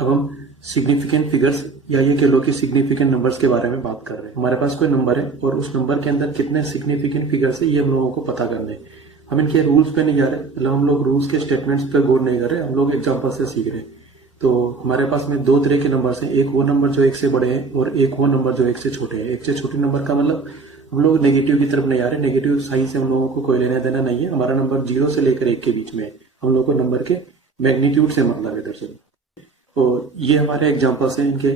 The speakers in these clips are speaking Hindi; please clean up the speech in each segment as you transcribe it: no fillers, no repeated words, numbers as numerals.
अब हम सिग्निफिकेंट फिगर्स या ये कह लो कि सिग्निफिकेंट नंबर्स के बारे में बात कर रहे हैं। हमारे पास कोई नंबर है और उस नंबर के अंदर कितने सिग्निफिकेंट फिगर्स है ये हम लोगों को पता करने हैं। हम इनके रूल्स पे नहीं जा रहे, मतलब हम लोग रूल्स के स्टेटमेंट्स पे गौर नहीं कर रहे, हम लोग एग्जाम्पल से सीख रहे हैं। तो हमारे पास में दो तरह के नंबर्स हैं, एक वो नंबर जो एक से बड़े हैं और एक वो नंबर जो एक से छोटे हैं। एक से छोटे नंबर का मतलब हम लोग नेगेटिव की तरफ नहीं आ रहे, नेगेटिव साइन से हम लोगों को कोई लेना देना नहीं है। हमारा नंबर 0 से लेकर 1 के बीच में है, हम लोग को नंबर के मैग्नीट्यूड से मतलब है दरअसल। और ये हमारे एग्जाम्पल्स हैं इनके,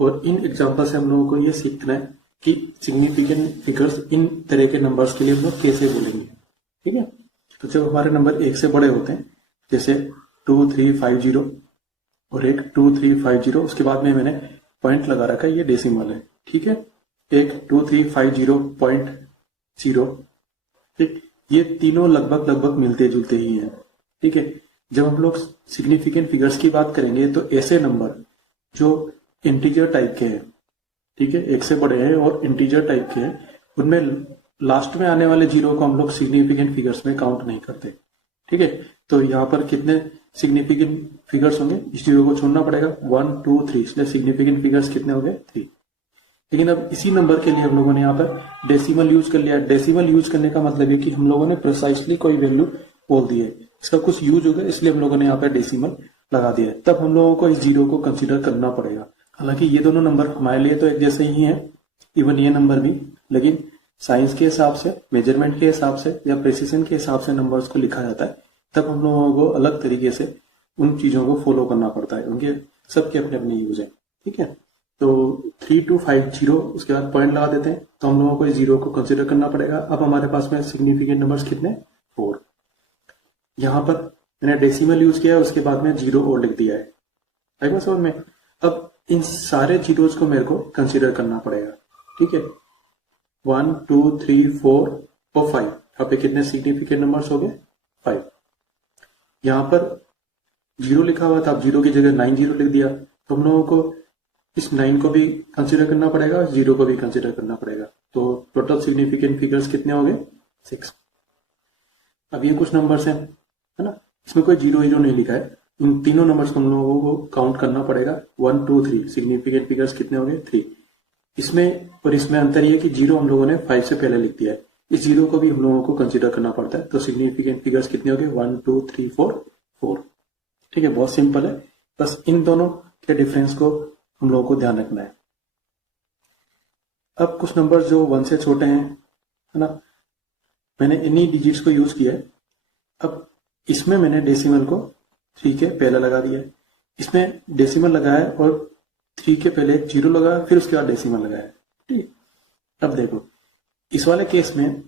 और इन एग्जाम्पल से हम लोगों को ये सीखना है कि सिग्निफिकेंट फिगर्स इन तरह के नंबर्स के लिए हम लोग कैसे बोलेंगे। ठीक है, तो जब हमारे नंबर 1 से बड़े होते हैं, जैसे 2350 और एक 2350, उसके बाद में मैंने पॉइंट लगा रखा है, ये डेसिमल है। ठीक है, एक 2350.0, ठीक, ये तीनों लगभग मिलते जुलते ही हैं। ठीक है, जब हम लोग सिग्निफिकेंट फिगर्स की बात करेंगे तो ऐसे नंबर जो इंटीजर टाइप के हैं, ठीक है, 1 से बड़े हैं और इंटीजर टाइप के हैं, उनमें लास्ट में आने वाले जीरो को हम लोग सिग्निफिकेंट फिगर्स में काउंट नहीं करते। ठीक है, तो यहाँ पर कितने सिग्निफिकेंट फिगर्स होंगे, इस जीरो को छोड़ना पड़ेगा, 1 2 3, इसलिए सिग्निफिकेंट फिगर्स कितने हो गए, 3। लेकिन अब इसी नंबर के लिए हम लोगों ने यहाँ पर डेसिमल यूज कर लिया। डेसिमल यूज करने का मतलब है कि हम लोगों ने प्रिसाइसली कोई वैल्यू बोल दी है, इसका कुछ यूज होगा, इसलिए हम लोगों ने यहाँ पर डेसिमल लगा दिया है। तब हम लोगों को इस जीरो को कंसिडर करना पड़ेगा। हालांकि ये दोनों नंबर हमारे लिए तो एक जैसे ही हैं, इवन ये नंबर भी, लेकिन साइंस के हिसाब से, मेजरमेंट के हिसाब से या प्रेसिशन के हिसाब से नंबर्स को लिखा जाता है, तब हम लोगों को अलग तरीके से उन चीजों को फॉलो करना पड़ता है, उनके सबके अपने अपने यूज है। ठीक है, तो 3250, उसके बाद पॉइंट लगा देते हैं, तो हम लोगों को इस जीरो को कंसिडर करना पड़ेगा। अब हमारे पास में सिग्निफिकेंट नंबर्स कितने, 4। यहां पर मैंने डेसिमल यूज किया है, उसके बाद में जीरो और लिख दिया है, आई बात समझ में। अब इन सारे जीरोज को मेरे को कंसिडर करना पड़ेगा। ठीक है, 1 2 3 4 और 5, यहाँ पे कितने सिग्निफिकेंट नंबर्स हो गए, 5। यहां पर जीरो लिखा हुआ था, अब जीरो की जगह 9 जीरो लिख दिया, तो हम लोगों को इस 9 को भी कंसिडर करना पड़ेगा, जीरो को भी कंसिडर करना पड़ेगा। तो टोटल सिग्निफिकेंट फिगर्स कितने हो गए, 6। अब ये कुछ नंबर्स हैं, है ना, इसमें कोई जीरो हीरो नहीं लिखा है, इन तीनों नंबर्स को हम लोगों को काउंट करना पड़ेगा। 1 2 3 सिग्निफिकेंट फिगर्स कितने हो गए, 3। इसमें और इसमें अंतर ये कि जीरो हम लोगों ने 5 से पहले लिख दिया है, इस जीरो को भी हम लोगों को कंसिडर करना पड़ता है। तो सिग्निफिकेंट फिगर्स कितने हो गए, 1 2 3 4 4। ठीक है, बहुत सिंपल है, बस इन दोनों के डिफरेंस को हम लोगों को ध्यान रखना है। अब कुछ नंबर जो 1 से छोटे हैं, है ना, मैंने इन्हीं डिजिट्स को यूज किया है। अब इसमें मैंने डेसिमल को 3 के पहले लगा दिया है, इसमें डेसिमल लगाया और 3 के पहले एक जीरो लगाया, फिर उसके बाद डेसिमल लगाया। ठीक, अब देखो इस वाले केस में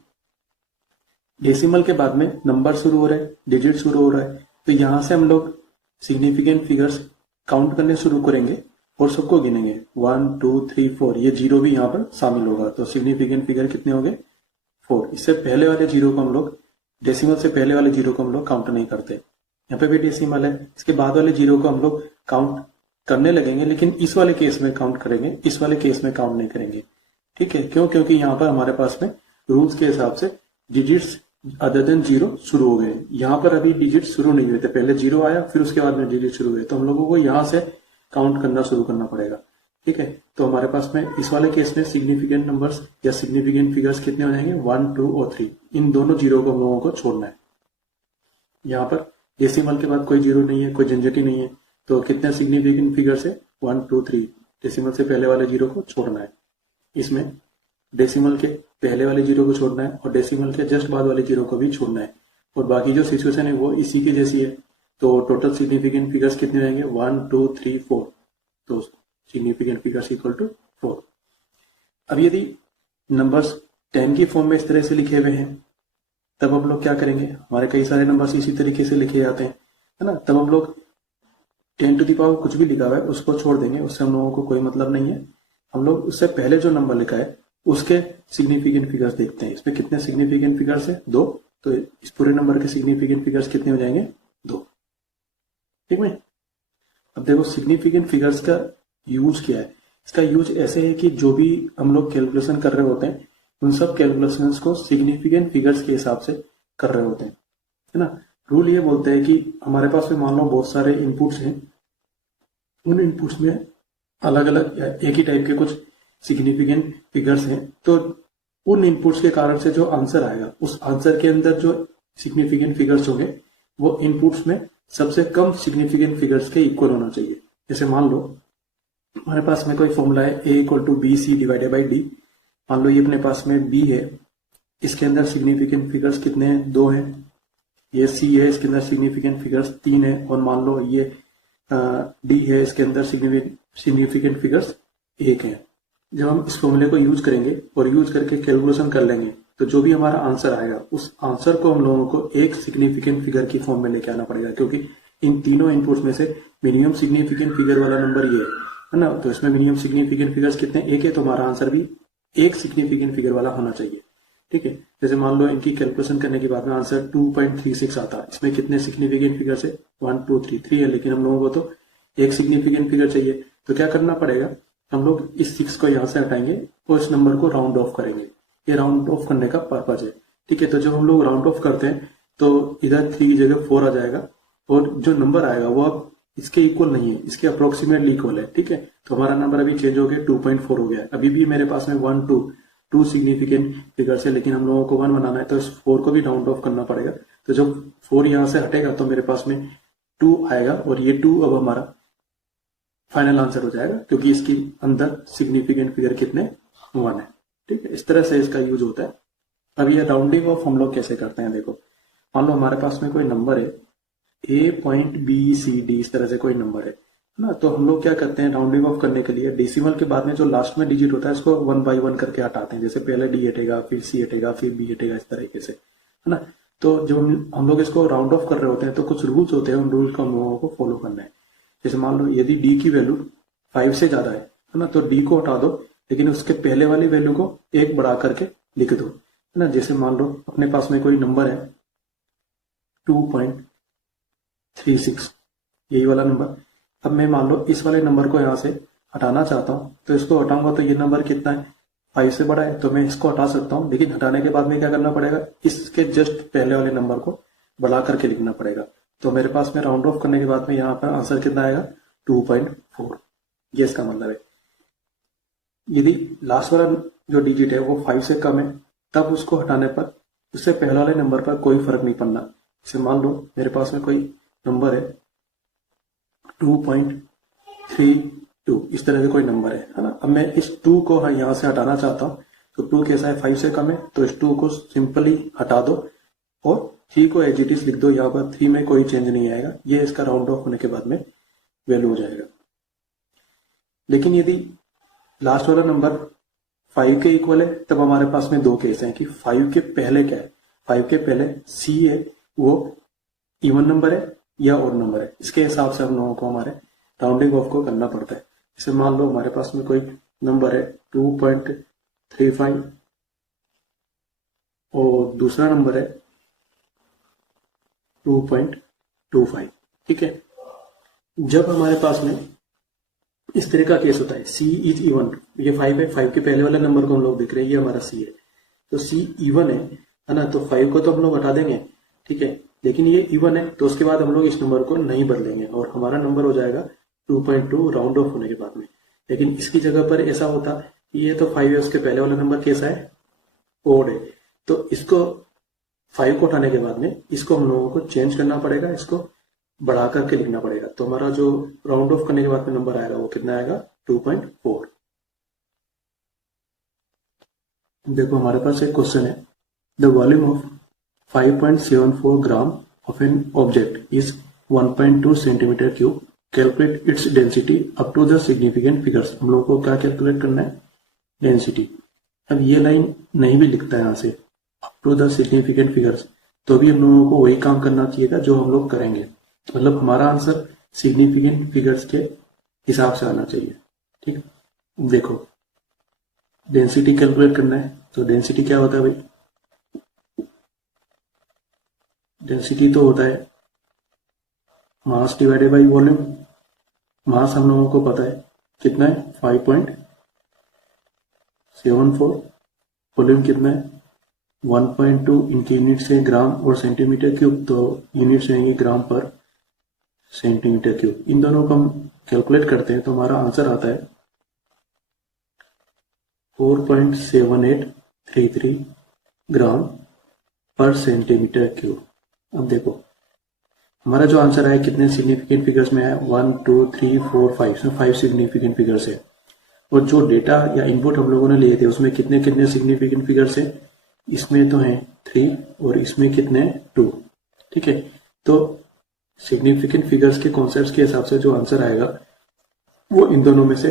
डेसिमल के बाद में नंबर शुरू हो रहा है, डिजिट शुरू हो रहा है, तो यहां से हम लोग सिग्निफिकेंट फिगर्स काउंट करने शुरू करेंगे और सबको गिनेंगे, 1 2 3 4, ये जीरो भी यहाँ पर शामिल होगा। तो सिग्निफिकेंट फिगर कितने हो गए, 4। इससे पहले वाले जीरो को हम लोग, डेसिमल से पहले वाले जीरो को हम लोग काउंट नहीं करते, यहाँ पे भी डेसिमल है, इसके बाद वाले जीरो को हम लोग काउंट करने लगेंगे, लेकिन इस वाले केस में काउंट करेंगे, इस वाले केस में काउंट नहीं करेंगे। ठीक है, क्यों, क्योंकि यहाँ पर हमारे पास में रूल्स के हिसाब से डिजिट्स अदर देन जीरो शुरू हो गए। यहाँ पर अभी डिजिट शुरू नहीं हुए थे, पहले जीरो आया फिर उसके बाद में डिजिट शुरू हुए, तो हम लोगों को यहाँ से काउंट करना शुरू करना पड़ेगा। ठीक है, तो हमारे पास में इस वाले केस में सिग्निफिकेंट नंबर्स या सिग्निफिकेंट फिगर्स कितने हो जाएंगे, 1 2 और 3, इन दोनों जीरो को हम लोगों को छोड़ना है। यहाँ पर डेसिमल के बाद कोई जीरो नहीं है, कोई झंझट ही नहीं है, तो कितने सिग्निफिकेंट फिगर्स है, 1 2 3, डेसिमल से पहले वाले जीरो को छोड़ना है। इसमें डेसिमल के पहले वाले जीरो को छोड़ना है और डेसिमल के जस्ट बाद वाले जीरो को भी छोड़ना है, और बाकी जो सिचुएशन है वो इसी की जैसी है। तो टोटल सिग्निफिकेंट फिगर्स कितने रहेंगे, 1 2 3 4, तो सिग्निफिकेंट फिगर्स इक्वल टू 4। अब यदि नंबर्स 10 की फॉर्म में इस तरह से लिखे हुए हैं, तब हम लोग क्या करेंगे, हमारे कई सारे नंबर्स इसी तरीके से लिखे जाते हैं, है ना, तब हम लोग 10 टू द पावर कुछ भी लिखा हुआ है उसको छोड़ देंगे, उससे हम लोगों को कोई मतलब नहीं है। हम लोग उससे पहले जो नंबर लिखा है उसके सिग्निफिकेंट फिगर्स देखते हैं। इसमें कितने सिग्निफिकेंट फिगर्स है, 2, तो इस पूरे नंबर के सिग्निफिकेंट फिगर्स कितने हो जाएंगे, 2। ठीक है, अब देखो सिग्निफिकेंट फिगर्स का यूज क्या है। इसका यूज ऐसे है कि जो भी हम लोग कैलकुलेशन कर रहे होते हैं, उन सब कैलकुलेशंस को सिग्निफिकेंट फिगर्स के हिसाब से कर रहे होते हैं, है ना। रूल ये बोलते हैं कि हमारे पास में मान लो बहुत सारे इनपुट्स हैं, उन इनपुट्स में अलग अलग या एक ही टाइप के कुछ सिग्निफिकेंट फिगर्स हैं, तो उन इनपुट्स के कारण से जो आंसर आएगा उस आंसर के अंदर जो सिग्निफिकेंट फिगर्स होंगे वो इनपुट्स में सबसे कम सिग्निफिकेंट फिगर्स के इक्वल होना चाहिए। जैसे मान लो हमारे पास में कोई फॉर्मूला है a equal to B C divided by D. मान लो ये अपने पास में b है, इसके अंदर सिग्निफिकेंट फिगर्स कितने हैं, 2 हैं। ये c है, इसके अंदर सिग्निफिकेंट फिगर्स 3 है। और मान लो ये d है, इसके अंदर सिग्निफिकेंट फिगर्स 1 है। जब हम इस फॉर्मूले को यूज करेंगे और यूज करके कैलकुलेशन कर लेंगे तो जो भी हमारा आंसर आएगा उस आंसर को हम लोगों को एक सिग्निफिकेंट फिगर की फॉर्म में लेके आना पड़ेगा, क्योंकि इन तीनों इनपुट्स में से मिनिमम सिग्निफिकेंट फिगर वाला नंबर ये है ना। तो इसमें मिनिमम सिग्निफिकेंट फिगर्स कितने, 1 है, तो हमारा आंसर भी एक सिग्निफिकेंट फिगर वाला होना चाहिए। ठीक है, जैसे मान लो इनकी कैलकुलेशन करने के बाद में आंसर 2.36 आता है। इसमें कितने सिग्निफिकेंट फिगर है, 1 2 3 3 है, लेकिन हम लोगों को तो एक सिग्निफिकेंट फिगर चाहिए। तो क्या करना पड़ेगा, हम लोग इस 6 को यहाँ से हटाएंगे और इस नंबर को राउंड ऑफ करेंगे। ये राउंड ऑफ करने का पर्पज है। ठीक है, तो जब हम लोग राउंड ऑफ करते हैं तो इधर 3 की जगह 4 आ जाएगा और जो नंबर आएगा वो अब इसके इक्वल नहीं है, इसके अप्रोक्सीमेटली इक्वल है। ठीक है, तो हमारा नंबर अभी चेंज हो गया, 2.4 हो गया। अभी भी मेरे पास में 1 2 सिग्निफिकेंट फिगर्स है, लेकिन हम लोगों को 1 बनाना है तो इस 4 को भी राउंड ऑफ करना पड़ेगा। तो जब 4 यहाँ से हटेगा तो मेरे पास में 2 आएगा और ये 2 अब हमारा फाइनल आंसर हो जाएगा, क्योंकि इसके अंदर सिग्निफिकेंट फिगर कितने, 1 है। ठीक है, इस तरह से इसका यूज होता है। अब ये राउंडिंग ऑफ हम लोग कैसे करते हैं, देखो मान लो हमारे पास में कोई नंबर है A.B.C.D, इस तरह से कोई नंबर है ना। तो हम लोग क्या करते हैं, राउंडिंग ऑफ करने के लिए डेसिमल के बाद में जो लास्ट में डिजिट होता है इसको 1 बाय 1 करके हटाते हैं। जैसे पहले D हटेगा, फिर C हटेगा, फिर B हटेगा, इस तरीके से, है ना। तो जब हम लोग इसको राउंड ऑफ कर रहे होते हैं तो कुछ रूल्स होते हैं, उन रूल्स को हम लोगों को फॉलो करना है। जैसे मान लो यदि D की वैल्यू 5 से ज्यादा है ना, तो D को हटा दो, लेकिन उसके पहले वाली वैल्यू को 1 बढ़ा करके लिख दो, है ना। जैसे मान लो अपने पास में कोई नंबर है 2.36, यही वाला नंबर। अब मैं मान लो इस वाले नंबर को यहाँ से हटाना चाहता हूँ, तो इसको हटाऊंगा तो ये नंबर कितना है, 5 से बड़ा है, तो मैं इसको हटा सकता हूँ। लेकिन हटाने के बाद में क्या करना पड़ेगा, इसके जस्ट पहले वाले नंबर को बढ़ा करके लिखना पड़ेगा। तो मेरे पास में राउंड ऑफ करने के बाद में यहाँ पर आंसर कितना आएगा, 2.4। ये इसका मतलब है। यदि लास्ट वाला जो डिजिट है वो 5 से कम है, तब उसको हटाने पर उससे पहले वाले नंबर पर कोई फर्क नहीं पड़ना। जैसे मान लो मेरे पास में कोई नंबर है 2.32, इस तरह से कोई नंबर है ना। अब मैं इस 2 को यहाँ से हटाना चाहता हूँ, तो 2 कैसा है, 5 से कम है, तो इस 2 को सिंपली हटा दो और 3 को एज इट इज लिख दो। यहाँ पर 3 में कोई चेंज नहीं आएगा, ये इसका राउंड ऑफ होने के बाद में वैल्यू हो जाएगा। लेकिन यदि लास्ट वाला नंबर 5 के इक्वल है, तब हमारे पास में 2 केस हैं कि 5 के पहले क्या है, 5 के पहले C है, वो इवन नंबर है या ऑड नंबर है। इसके हिसाब से हम लोगों को हमारे राउंडिंग ऑफ को करना पड़ता है। जैसे मान लो हमारे पास में कोई नंबर है 2.35 और दूसरा नंबर है 2.25। ठीक है, जब हमारे पास में इस तरह का केस होता है, C इज इवन, ये 5 है, 5 के पहले वाले नंबर को हम लोग देख रहे हैं, ये हमारा C है, तो C इवन है ना। तो 5 को तो हम लोग हटा देंगे, ठीक है, लेकिन ये इवन है, तो उसके बाद हम लोग इस नंबर को नहीं बदलेंगे और हमारा नंबर हो जाएगा 2.2 राउंड ऑफ होने के बाद में। लेकिन इसकी जगह पर ऐसा होता कि ये तो 5 है, उसके पहले वाला नंबर कैसा है, ओड है, तो इसको 5 को उठाने के बाद में इसको हम लोगों को चेंज करना पड़ेगा, इसको बढ़ा करके लिखना पड़ेगा। तो हमारा जो राउंड ऑफ करने के बाद में नंबर आएगा वो कितना आएगा, 2.4। देखो हमारे पास एक क्वेश्चन है, the volume of 5.74 gram of an object is 1.2 centimetre cube, calculate its density up to the significant figures. हम लोग को क्या कैलकुलेट करना है, डेंसिटी। अब ये लाइन नहीं भी लिखता है यहाँ से up to the significant figures, तो भी हम लोगों को वही काम करना चाहिएगा जो हम लोग करेंगे। मतलब हमारा आंसर सिग्निफिकेंट फिगर्स के हिसाब से आना चाहिए। ठीक, देखो डेंसिटी कैलकुलेट करना है, तो डेंसिटी क्या होता है भाई, डेंसिटी तो होता है मास डिवाइडेड बाई वॉल्यूम। मास हम लोगों को पता है कितना है, 5.74, वॉल्यूम कितना है 1.2, इनकी यूनिट से ग्राम और सेंटीमीटर क्यूब, तो यूनिट रहेंगे ग्राम पर सेंटीमीटर क्यूब। इन दोनों को हम कैलकुलेट करते हैं तो हमारा आंसर आता है 4.7833 ग्राम पर सेंटीमीटर क्यूब। अब देखो हमारा जो आंसर है कितने सिग्निफिकेंट फिगर्स में है, 1 2 3 4 5, इसमें 5 सिग्निफिकेंट फिगर्स है। और जो डेटा या इनपुट हम लोगों ने लिए थे उसमें कितने कितने सिग्निफिकेंट फिगर्स है, इसमें तो है 3 और इसमें कितने 2। ठीक है, तो सिग्निफिकेंट फिगर्स के कॉन्सेप्ट्स के हिसाब से जो आंसर आएगा वो इन दोनों में से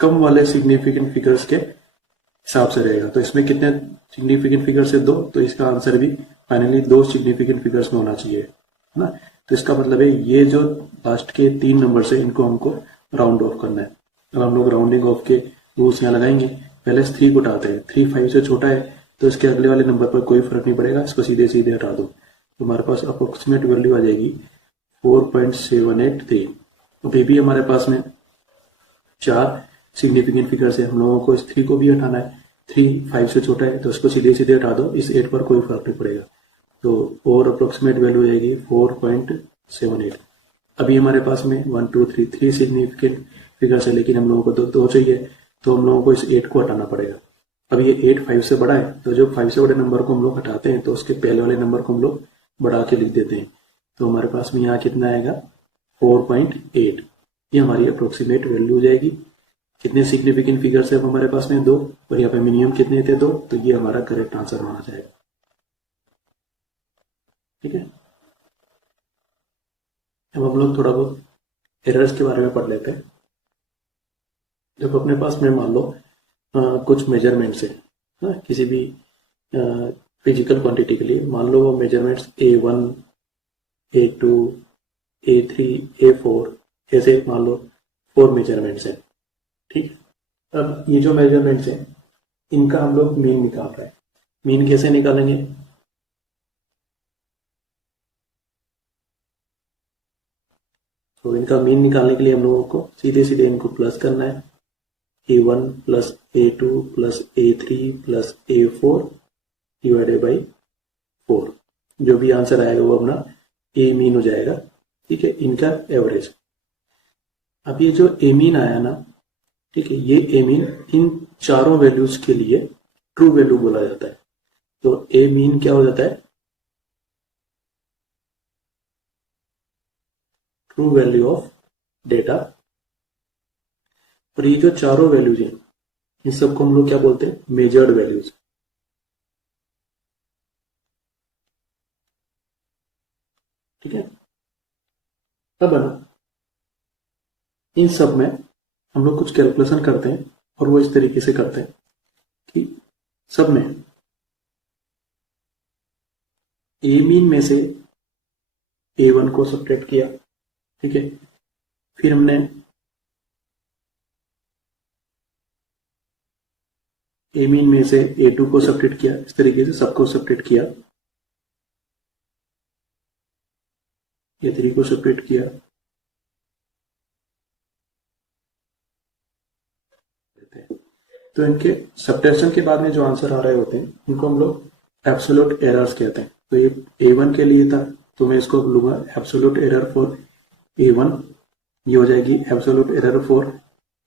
कम वाले सिग्निफिकेंट फिगर्स के हिसाब से रहेगा। तो इसमें कितने सिग्निफिकेंट फिगर्स है 2, तो इसका आंसर भी फाइनली 2 सिग्निफिकेंट फिगर्स में होना चाहिए, है ना। तो इसका मतलब है ये जो लास्ट के 3 नंबर है इनको हमको राउंड ऑफ करना है। अब हम लोग राउंडिंग ऑफ के रूल्स यहाँ लगाएंगे। पहले 3 को हटाते हैं, 3 5 से छोटा है तो इसके अगले वाले नंबर पर कोई फर्क नहीं पड़ेगा, इसको सीधे सीधे हटा दो। तो हमारे पास अप्रोक्सीमेट वैल्यू आ जाएगी 4.783। अभी भी हमारे पास में 4 सिग्निफिकेंट फिगर्स है, हम लोगों को इस 3 को भी हटाना है। 3 5 से छोटा है तो इसको सीधे सीधे हटा दो, इस 8 पर कोई फर्क नहीं पड़ेगा। तो और अप्रोक्सीमेट वैल्यू जाएगी 4.78। अभी हमारे पास में 1 2 3 सिग्निफिकेंट फिगर्स है, लेकिन हम लोगों को दो चाहिए, तो हम लोगों को इस 8 को हटाना पड़ेगा। अब ये 8 5 से बड़ा है, तो जब 5 से बड़े नंबर को हम लोग हटाते हैं तो उसके पहले वाले नंबर को हम लोग बढ़ा के लिख देते हैं। तो हमारे पास में यहाँ कितना आएगा 4.8। ये हमारी अप्रोक्सीमेट वैल्यू हो जाएगी। कितने सिग्निफिकेंट फिगर्स है हमारे पास में 2, और यहाँ पे मिनिमम कितने थे 2, तो ये हमारा करेक्ट आंसर माना जाएगा। ठीक है, अब हम लोग थोड़ा बहुत एरर्स के बारे में पढ़ लेते हैं। जब अपने पास में मान लो कुछ मेजरमेंट्स है, किसी भी फिजिकल क्वांटिटी के लिए, मान लो वो measurements A1 A2 A3 A4 ऐसे मान लो 4 मेजरमेंट्स है। ठीक, अब ये जो मेजरमेंट्स है इनका हम लोग मीन निकाल रहे हैं। मीन कैसे निकालेंगे, तो इनका मीन निकालने के लिए हम लोगों को सीधे सीधे इनको प्लस करना है। A1 plus A2 plus A3 plus A4 divided by 4। जो भी आंसर आएगा वो अपना ए मीन हो जाएगा। ठीक है, इनका एवरेज। अब ये जो ए मीन आया ना, ठीक है, ये ए मीन इन चारों वैल्यूज के लिए ट्रू वैल्यू बोला जाता है। तो ए मीन क्या हो जाता है, ट्रू वैल्यू ऑफ डेटा। और ये जो चारों वैल्यूज हैं इन सबको हम लोग क्या बोलते हैं, मेजर्ड वैल्यूज। ठीक है, अब ना इन सब में हम लोग कुछ कैलकुलेशन करते हैं, और वो इस तरीके से करते हैं कि सब में ए मीन में से A1 को सब्ट्रैक्ट किया। ठीक है, फिर हमने ए मीन में से A2 को सब्ट्रैक्ट किया, इस तरीके से सबको सब्ट्रैक्ट किया। A3 को सब्ट्रैक्ट किया। तो इनके सब्ट्रैक्शन के बाद में जो आंसर आ रहे होते हैं इनको हम लोग एब्सोल्यूट एरर्स कहते हैं। तो ये A1 के लिए था, तो मैं इसको लूंगा एब्सोल्यूट एरर फॉर A1, ये हो जाएगी एब्सोल्यूट एरर फॉर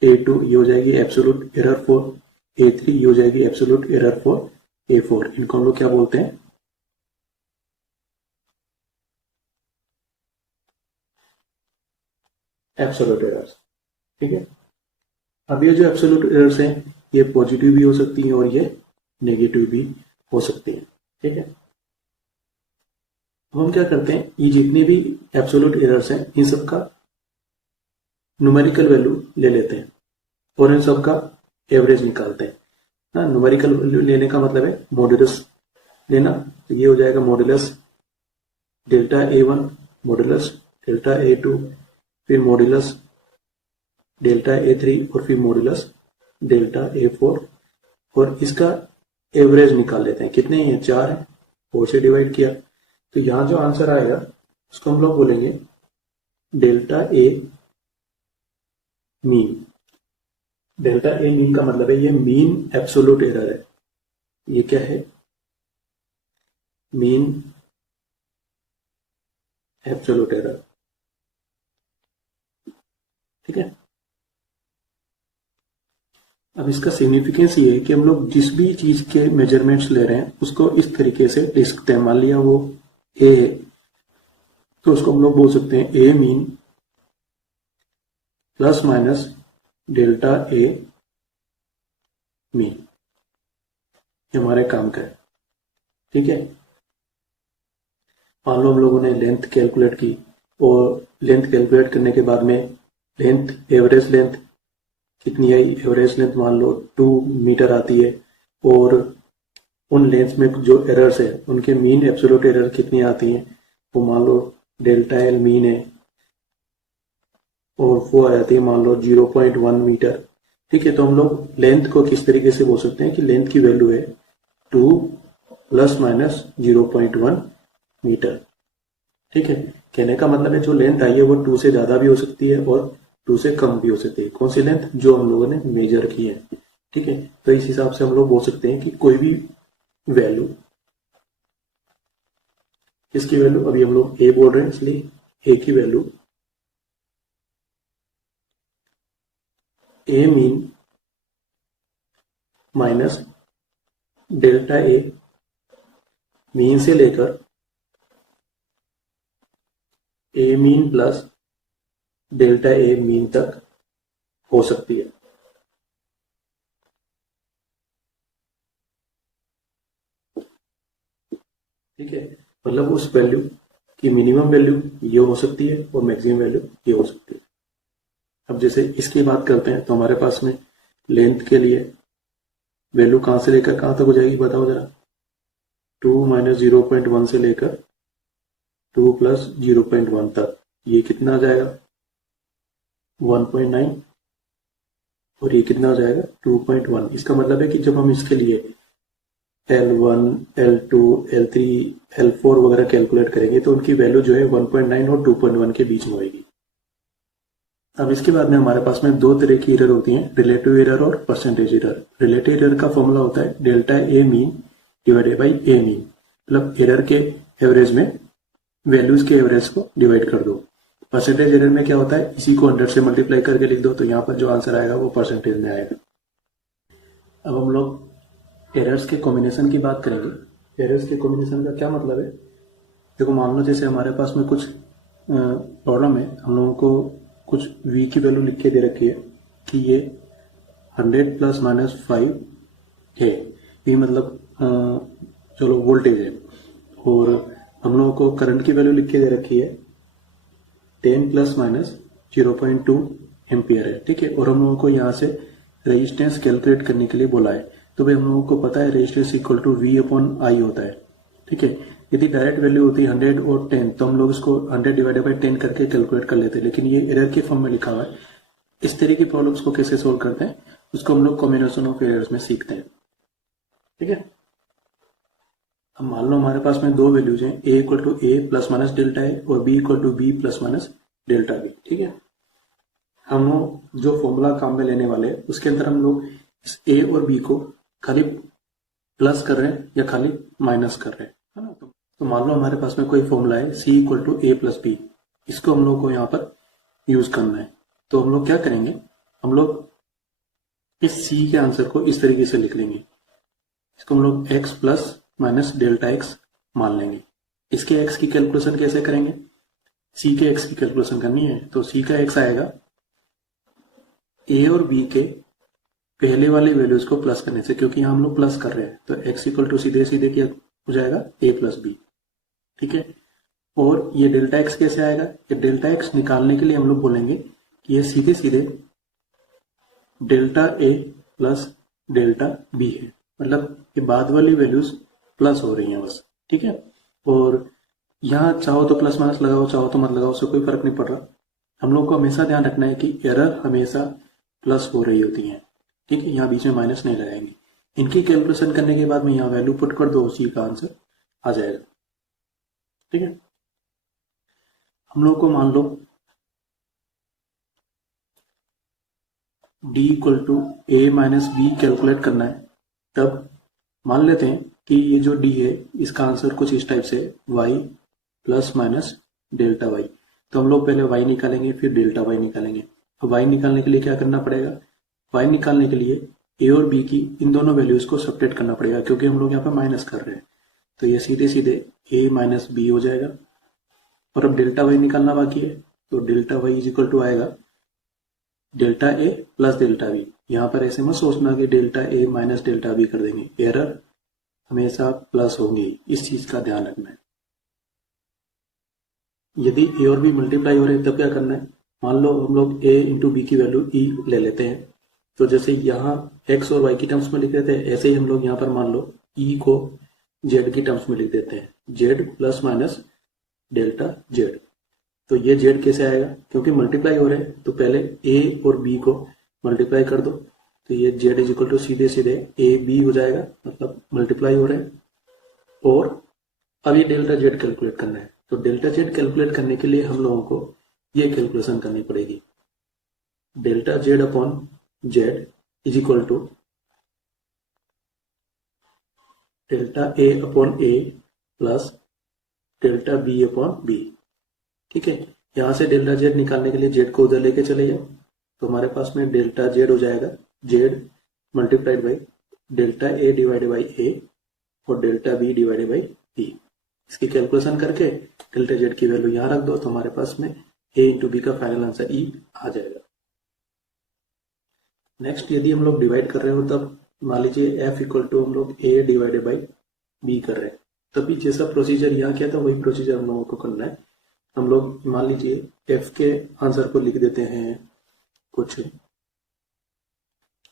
A2, ये हो जाएगी एब्सोल्यूट एरर फॉर A3, ये हो जाएगी एब्सोल्यूट एरर फॉर A4। इनको हम लोग क्या बोलते हैं, एब्सोल्यूट एरर्स। ठीक है, अब ये जो एब्सोल्यूट एरर्स हैं ये पॉजिटिव भी हो सकती हैं और ये नेगेटिव भी हो सकती हैं। ठीक है, अब हम क्या करते हैं, ये जितने भी एब्सोल्यूट एरर्स हैं इन सब का न्यूमेरिकल वैल्यू ले लेते हैं और इन सब का एवरेज निकालते हैं। ना, न्यूमेरिकल वैल्यू लेने का मतलब है मॉड्यूलस लेना। तो ये हो जाएगा modulus delta A1, modulus delta A2, फिर मॉड्यूलस डेल्टा A3 और फिर मॉड्यूलस डेल्टा A4, और इसका एवरेज निकाल लेते हैं। कितने हैं, 4 है, 4 से डिवाइड किया। तो यहां जो आंसर आएगा उसको हम लोग बोलेंगे delta A mean. Delta A mean का मतलब है ये मीन एब्सोल्यूट एरर है। ये क्या है, मीन एब्सोल्यूट एरर। ठीक है। अब इसका सिग्निफिकेंस ये है कि हम लोग जिस भी चीज के मेजरमेंट्स ले रहे हैं उसको इस तरीके से ले सकते हैं। मान लिया वो ए है तो उसको हम लोग बोल सकते हैं ए मीन प्लस माइनस डेल्टा ए मीन। ये हमारे काम का है, ठीक है। मान लो हम लोगों ने लेंथ कैलकुलेट की और लेंथ कैलकुलेट करने के बाद में एवरेज लेंथ कितनी आई, एवरेज लेंथ मान लो 2 मीटर आती है और उन लेंथ में जो एरर्स है उनके मीन एब्सोल्यूट एरर कितनी आती हैं, वो मान लो डेल्टा एल मीन है और वो आ जाती है मान लो 0.1 मीटर, ठीक है। तो हम लोग लेंथ को किस तरीके से बोल सकते हैं कि लेंथ की वैल्यू है 2 प्लस माइनस 0.1 मीटर, ठीक है। कहने का मतलब है जो लेंथ आई है वो 2 से ज्यादा भी हो सकती है और 2 से कम भी हो सकती है। कौन सी लेंथ, जो हम लोगों ने मेजर की है, ठीक है। तो इस हिसाब से हम लोग बोल सकते हैं कि कोई भी वैल्यू, इसकी वैल्यू अभी हम लोग ए बोल रहे हैं इसलिए ए की वैल्यू ए मीन माइनस डेल्टा ए मीन से लेकर ए mean plus delta A mean तक हो सकती है, ठीक है। मतलब उस वैल्यू की मिनिमम वैल्यू ये हो सकती है और मैक्सिमम वैल्यू ये हो सकती है। अब जैसे इसकी बात करते हैं तो हमारे पास में लेंथ के लिए वैल्यू कहां से लेकर कहां तक हो जाएगी बताओ जरा। 2 माइनस 0.1 से लेकर 2 प्लस 0.1 तक, ये कितना आ जाएगा 1.9 और ये कितना हो जाएगा 2.1। इसका मतलब है कि जब हम इसके लिए L1, L2, L3, L4 वगैरह कैलकुलेट करेंगे तो उनकी वैल्यू जो है 1.9 और 2.1 के बीच में होगी। अब इसके बाद में हमारे पास में दो तरह की एरर होती हैं, रिलेटिव एरर और परसेंटेज एरर। रिलेटिव एरर का फॉर्मूला होता है delta A mean divided by A mean, मतलब एरर के एवरेज में वैल्यूज के एवरेज को डिवाइड कर दो। परसेंटेज एरर में क्या होता है, इसी को 100 से मल्टीप्लाई करके लिख दो तो यहाँ पर जो आंसर आएगा वो परसेंटेज में आएगा। अब हम लोग एरर्स के कॉम्बिनेशन की बात करेंगे। एरर्स के कॉम्बिनेशन का क्या मतलब है, देखो मान लो जैसे हमारे पास में कुछ प्रॉब्लम है, हम लोगों को कुछ v की वैल्यू लिख के दे रखी है कि ये 100 प्लस माइनस 5 है, v मतलब चलो वोल्टेज है, और हम लोगों को करंट की वैल्यू लिख के दे रखी है 10 प्लस माइनस 0.2 एम्पियर है, ठीक है। और हम लोगों को यहाँ से रेजिस्टेंस कैलकुलेट करने के लिए बोला है, तो भाई हम लोगों को पता है resistance equal to v upon I होता है, ठीक है। यदि डायरेक्ट वैल्यू होती है 100 और 10 तो हम लोग इसको 100 डिवाइडेड बाई 10 करके कैलकुलेट कर लेते हैं, लेकिन ये एरर के फॉर्म में लिखा हुआ है। इस तरह की प्रॉब्लम्स को कैसे सोल्व करते हैं उसको हम लोग कॉम्बिनेशन ऑफ एरर्स में सीखते हैं, ठीक है। अब मान लो हमारे पास में दो वैल्यूज हैं, a equal to A plus minus delta A और b equal to B plus minus delta B, ठीक है। हम लोग जो फॉर्मूला काम में लेने वाले हैं उसके अंदर हम लोग इस a और b को खाली प्लस कर रहे हैं या खाली माइनस कर रहे हैं, है ना। तो मान लो हमारे पास में कोई फॉर्मूला है c equal to A plus B, इसको हम लोग को यहाँ पर यूज करना है। तो हम लोग क्या करेंगे, हम लोग इस c के आंसर को इस तरीके से लिख लेंगे, इसको हम लोग x plus minus delta x मान लेंगे। इसके x की कैलकुलेशन कैसे करेंगे, c के x की कैलकुलेशन करनी है तो c का x आएगा a और b के पहले वाले वैल्यूज को प्लस करने से, क्योंकि यहाँ हम लोग प्लस कर रहे हैं तो x इक्वल टू सीधे सीधे क्या हो जाएगा a प्लस बी, ठीक है। और ये डेल्टा x कैसे आएगा, ये डेल्टा x निकालने के लिए हम लोग बोलेंगे कि ये सीधे सीधे delta a plus delta b है, मतलब ये बाद वाली वैल्यूज प्लस हो रही हैं बस, ठीक है। और यहाँ चाहो तो प्लस माइनस लगाओ, चाहो तो मत लगाओ, उससे कोई फर्क नहीं पड़ रहा। हम लोग को हमेशा ध्यान रखना है कि एरर हमेशा प्लस हो रही होती है, ठीक है। यहाँ बीच में माइनस नहीं लगाएंगे। इनकी कैलकुलेशन करने के बाद में यहाँ वैल्यू पुट कर दो, उसी का आंसर आ जाएगा, ठीक है। हम लोग को मान लो d equal to A minus B calculate करना है, तब मान लेते हैं कि ये जो d है इसका आंसर कुछ इस टाइप से y plus minus delta y। तो हम लोग पहले y निकालेंगे फिर डेल्टा y निकालेंगे। वाई निकालने के लिए क्या करना पड़ेगा, वाई निकालने के लिए ए और बी की इन दोनों वैल्यूज को सब्ट्रैक्ट करना पड़ेगा, क्योंकि हम लोग यहाँ पे माइनस कर रहे हैं। तो ये सीधे सीधे ए माइनस बी हो जाएगा। और अब डेल्टा वाई निकालना बाकी है, तो delta Y is equal to आएगा delta A plus delta B. यहाँ पर ऐसे मत सोचना कि delta A minus delta B कर देंगे, एरर हमेशा प्लस होंगी, इस चीज का ध्यान रखना है। यदि ए और बी मल्टीप्लाई हो रहे हैं तब क्या करना है, मान लो हम लोग ए इंटू बी की वैल्यू ई ले लेते हैं, तो जैसे यहाँ एक्स और वाई की टर्म्स में लिख देते हैं, ऐसे ही हम लोग यहाँ पर मान लो ई को जेड की टर्म्स में लिख देते हैं, Z plus minus delta Z. तो ये जेड कैसे आएगा, क्योंकि मल्टीप्लाई हो रहे हैं तो पहले ए और बी को मल्टीप्लाई कर दो, तो ये जेड इज इक्वल टू सीधे सीधे ए बी हो जाएगा, मतलब मल्टीप्लाई हो रहे हैं। और अब ये डेल्टा जेड कैलकुलेट करना है, तो डेल्टा जेड कैलकुलेट करने के लिए हम लोगों को ये कैलकुलेशन करनी पड़ेगी, delta Z upon Z is equal to delta A upon A plus delta B upon B. ठीक है, यहां से डेल्टा जेड निकालने के लिए जेड को उधर लेके चले जाओ, तो हमारे पास में डेल्टा जेड हो जाएगा Z multiplied by delta A divided by A और delta B divided by B. इसकी कैलकुलेशन करके डेल्टा जेड की वैल्यू यहां रख दो, तो हमारे पास में ए इंटू बी का फाइनल आंसर ई आ जाएगा। नेक्स्ट, यदि हम लोग डिवाइड कर रहे हो तब मान लीजिए एफ इक्वल टू हम लोग ए डिवाइडेड बाई बी कर रहे हैं, तभी जैसा प्रोसीजर यहाँ किया था वही प्रोसीजर हम लोगों को करना है। हम लोग मान लीजिए एफ के आंसर को लिख देते हैं कुछ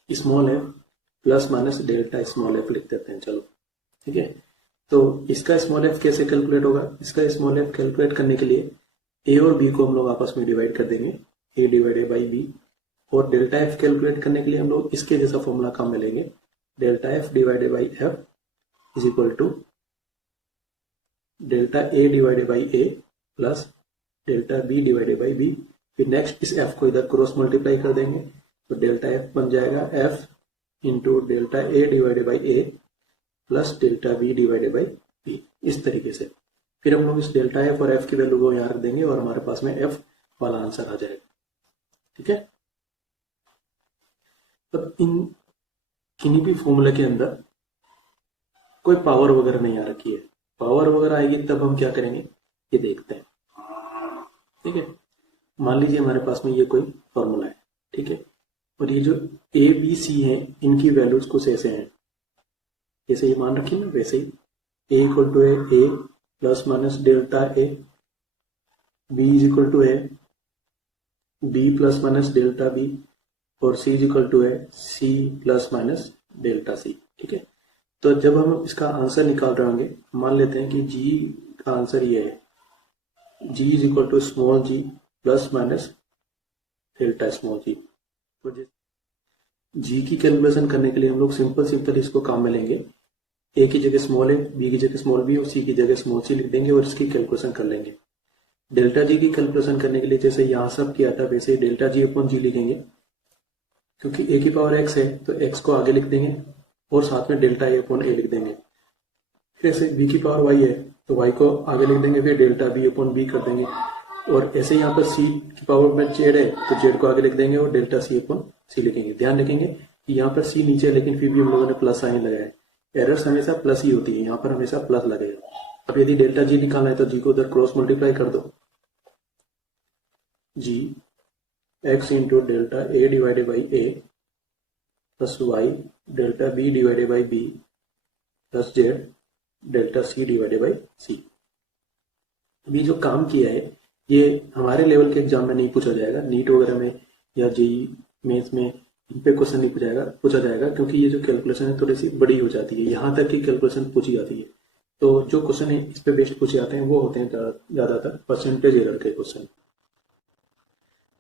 small F plus minus delta small F लिख देते हैं, चलो ठीक है। तो इसका स्मॉल एफ कैसे कैलकुलेट होगा, इसका स्मॉल एफ कैलकुलेट करने के लिए ए और बी को हम लोग आपस में डिवाइड कर देंगे, ए डिवाइडेड बाई बी, और डेल्टा एफ कैलकुलेट करने के लिए हम लोग इसके जैसा फॉर्मूला काम में लेंगे, delta F divided by F is equal to delta A divided by A plus delta B divided by B. फिर नेक्स्ट इस एफ को इधर क्रॉस मल्टीप्लाई कर देंगे, तो डेल्टा एफ बन जाएगा F into delta A divided by A plus delta B divided by B, इस तरीके से। फिर हम लोग इस डेल्टा एफ और एफ की वैल्यू को यहाँ रख देंगे और हमारे पास में एफ वाला आंसर आ जाएगा। ठीक है, अब इन किन्हीं भी फॉर्मूले के अंदर कोई पावर वगैरह नहीं आ रखी है, पावर वगैरह आएगी तब हम क्या करेंगे ये देखते हैं। ठीक है, मान लीजिए हमारे पास में ये कोई फॉर्मूला है, ठीक है, और ये जो ए बी सी है इनकी वैल्यूज कुछ ऐसे हैं, जैसे ये मान रखी ना वैसे ही A equal to A plus minus delta A, B is equal to A B plus minus delta B, और सी इज इक्वल टू है C plus minus delta C. ठीक है, तो जब हम इसका आंसर निकाल रहे होंगे, मान लेते हैं कि जी का आंसर ये है, G is equal to small G plus minus delta small G. तो जी की कैलकुलेशन करने के लिए हम लोग सिंपल इसको काम में लेंगे, ए की जगह स्मॉल ए, बी की जगह स्मॉल बी और सी की जगह स्मॉल सी लिख देंगे और इसकी कैलकुलेशन कर लेंगे। डेल्टा जी की कैलकुलेशन करने के लिए जैसे यहाँ सब किया था वैसे डेल्टा जी अपॉन जी लिखेंगे, क्योंकि ए की पावर एक्स है तो एक्स को आगे लिख देंगे और साथ में डेल्टा ए अपॉन ए लिख देंगे। फिर ऐसे बी की पावर वाई है तो वाई को आगे लिख देंगे, फिर डेल्टा बी अपॉन बी कर देंगे, और ऐसे यहाँ पर सी की पावर में जेड है तो जेड को आगे लिख देंगे और डेल्टा सी अपॉन सी लिखेंगे। ध्यान रखेंगे कि यहाँ पर सी नीचे है लेकिन फिर भी हम लोगों ने प्लस साइन लगाया है, एरर्स हमेशा प्लस ही होती है, यहाँ पर हमेशा प्लस लगेगा। अब यदि डेल्टा जी निकालना है तो जी को उधर क्रॉस मल्टीप्लाई कर दो, G X into delta A divided by A plus Y delta B divided by B plus Z delta C divided by C. अभी जो काम किया है ये हमारे लेवल के एग्जाम में नहीं पूछा जाएगा, नीट वगैरह में या जेई मेंस में इन पे क्वेश्चन नहीं पूछा जाएगा क्योंकि ये जो कैलकुलेशन है थोड़ी सी बड़ी हो जाती है, यहाँ तक की कैलकुलेशन पूछी जाती है। तो जो क्वेश्चन है इस पे बेस्ड पूछे जाते हैं वो होते हैं ज्यादातर परसेंटेज एरर के क्वेश्चन।